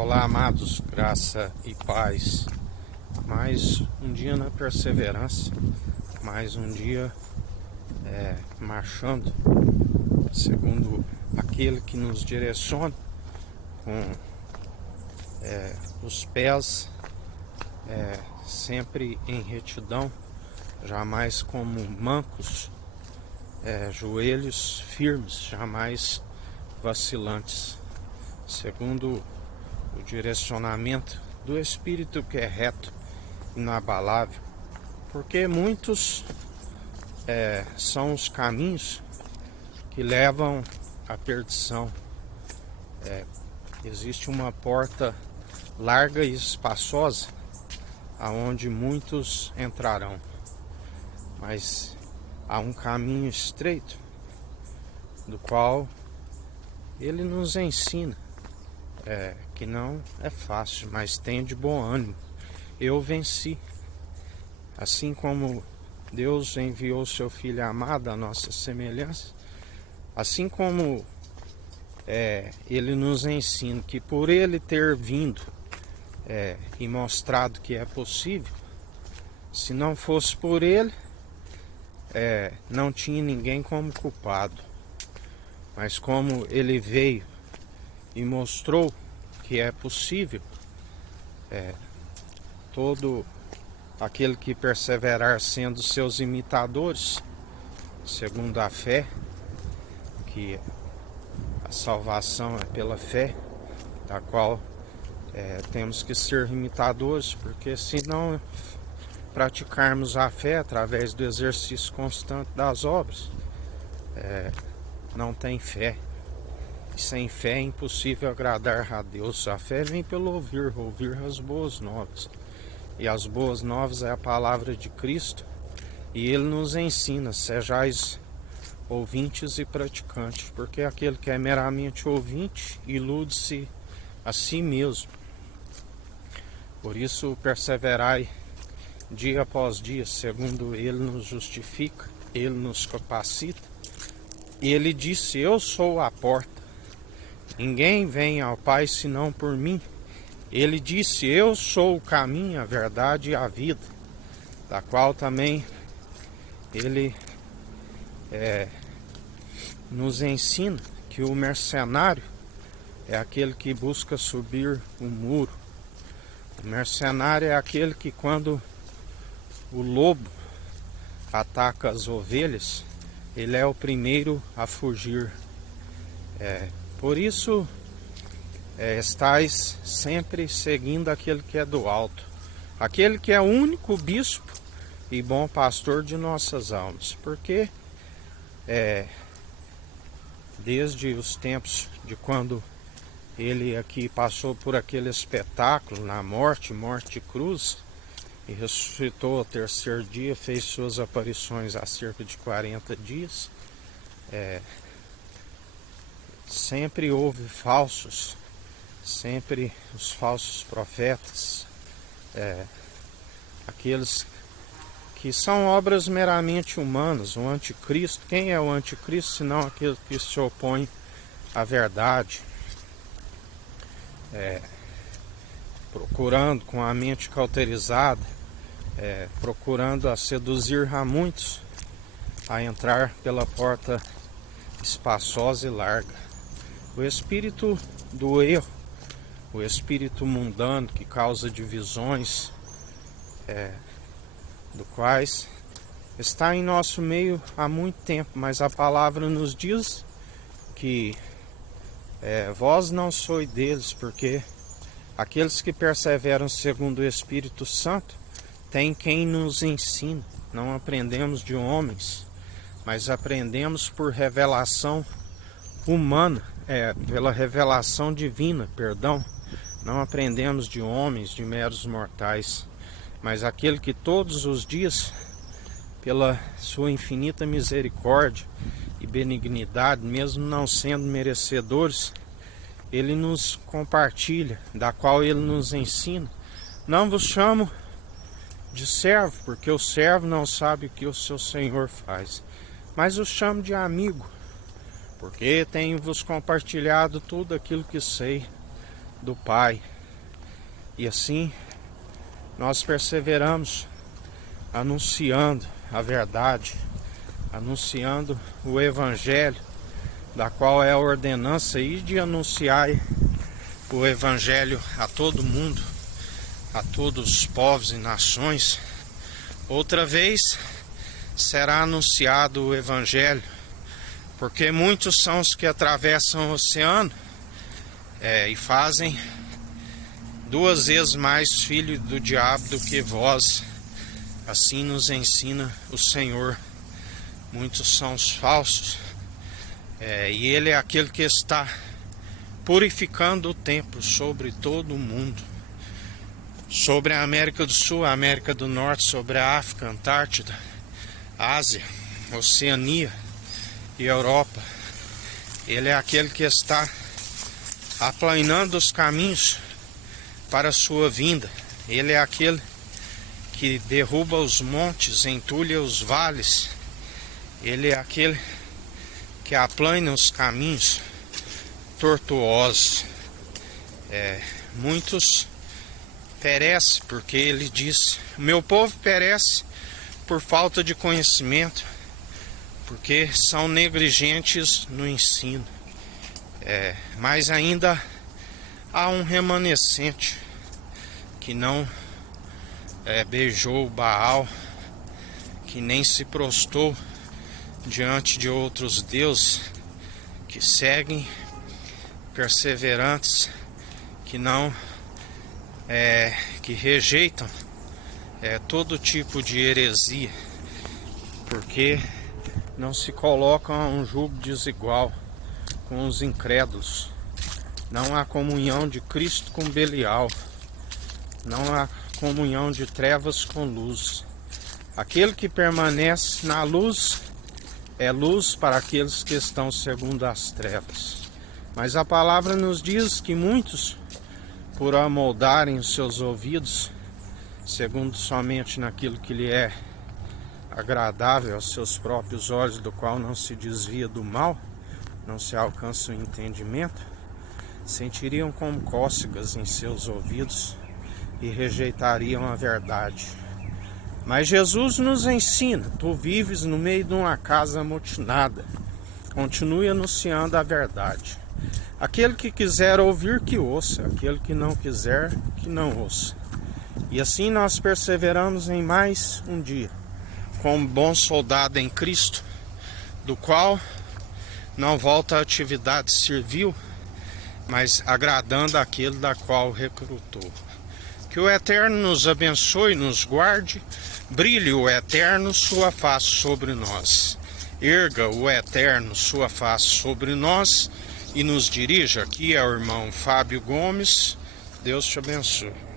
Olá, amados, graça e paz. Mais um dia na perseverança, mais um dia marchando segundo aquele que nos direciona, com os pés sempre em retidão, jamais como mancos, joelhos firmes, jamais vacilantes, segundo o direcionamento do Espírito, que é reto, inabalável, porque muitos são os caminhos que levam à perdição. Existe uma porta larga e espaçosa aonde muitos entrarão, mas há um caminho estreito do qual ele nos ensina que não é fácil, mas tenha de bom ânimo. Eu venci. Assim como Deus enviou seu Filho amado à nossa semelhança, assim como Ele nos ensina que por Ele ter vindo e mostrado que é possível, se não fosse por Ele, não tinha ninguém como culpado. Mas como Ele veio e mostrou que é possível, todo aquele que perseverar sendo seus imitadores, segundo a fé, que a salvação é pela fé, da qual temos que ser imitadores, porque se não praticarmos a fé através do exercício constante das obras, não tem fé. Sem fé é impossível agradar a Deus. A fé vem pelo ouvir as boas novas. E as boas novas é a palavra de Cristo. E Ele nos ensina: sejais ouvintes e praticantes. Porque aquele que é meramente ouvinte ilude-se a si mesmo. Por isso perseverai dia após dia, segundo Ele nos justifica, Ele nos capacita. E Ele disse: eu sou a porta. Ninguém vem ao Pai senão por mim. Ele disse: eu sou o caminho, a verdade e a vida, da qual também Ele nos ensina que o mercenário é aquele que busca subir o muro. O mercenário é aquele que, quando o lobo ataca as ovelhas, ele é o primeiro a fugir. Por isso, estais sempre seguindo aquele que é do alto, aquele que é o único bispo e bom pastor de nossas almas, porque desde os tempos de quando ele aqui passou por aquele espetáculo na morte de cruz, e ressuscitou ao terceiro dia, fez suas aparições há cerca de 40 dias, sempre houve falsos, sempre os falsos profetas, aqueles que são obras meramente humanas, o anticristo. Quem é o anticristo senão aquele que se opõe à verdade, procurando com a mente cauterizada, procurando a seduzir a muitos a entrar pela porta espaçosa e larga. O espírito do erro, o espírito mundano que causa divisões, do quais está em nosso meio há muito tempo, mas a palavra nos diz que vós não sois deles, porque aqueles que perseveram segundo o Espírito Santo tem quem nos ensina. Não aprendemos de homens, mas aprendemos por revelação humana, pela revelação divina, perdão. Não aprendemos de homens, de meros mortais, mas aquele que todos os dias, pela sua infinita misericórdia e benignidade, mesmo não sendo merecedores, Ele nos compartilha, da qual Ele nos ensina. Não vos chamo de servo, porque o servo não sabe o que o seu Senhor faz, mas os chamo de amigo, porque tenho-vos compartilhado tudo aquilo que sei do Pai. E assim nós perseveramos anunciando a verdade, anunciando o Evangelho, da qual é a ordenança e de anunciar o Evangelho a todo mundo, a todos os povos e nações. Outra vez será anunciado o Evangelho, porque muitos são os que atravessam o oceano e fazem 2 vezes mais filho do diabo do que vós. Assim nos ensina o Senhor. Muitos são os falsos, e Ele é aquele que está purificando o tempo sobre todo o mundo, sobre a América do Sul, a América do Norte, sobre a África, Antártida, Ásia, Oceania e Europa. Ele é aquele que está aplanando os caminhos para a sua vinda. Ele é aquele que derruba os montes, entulha os vales. Ele é aquele que aplana os caminhos tortuosos. Muitos perecem porque ele diz: o meu povo perece por falta de conhecimento, porque são negligentes no ensino. Mas ainda há um remanescente que não beijou o Baal, que nem se prostrou diante de outros deuses, que seguem perseverantes, que não que rejeitam todo tipo de heresia, porque não se colocam a um julgo desigual com os incrédulos. Não há comunhão de Cristo com Belial, não há comunhão de trevas com luz. Aquele que permanece na luz é luz para aqueles que estão segundo as trevas. Mas a palavra nos diz que muitos, por amoldarem os seus ouvidos, segundo somente naquilo que lhe é agradável aos seus próprios olhos, do qual não se desvia do mal, não se alcança o entendimento, sentiriam como cócegas em seus ouvidos e rejeitariam a verdade. Mas Jesus nos ensina: tu vives no meio de uma casa amotinada, continue anunciando a verdade. Aquele que quiser ouvir, que ouça; aquele que não quiser, que não ouça. E assim nós perseveramos em mais um dia, como bom soldado em Cristo, do qual não volta à atividade servil, mas agradando aquele da qual recrutou. Que o Eterno nos abençoe, nos guarde, brilhe o Eterno sua face sobre nós, erga o Eterno sua face sobre nós e nos dirija. Aqui é o irmão Fábio Gomes. Deus te abençoe.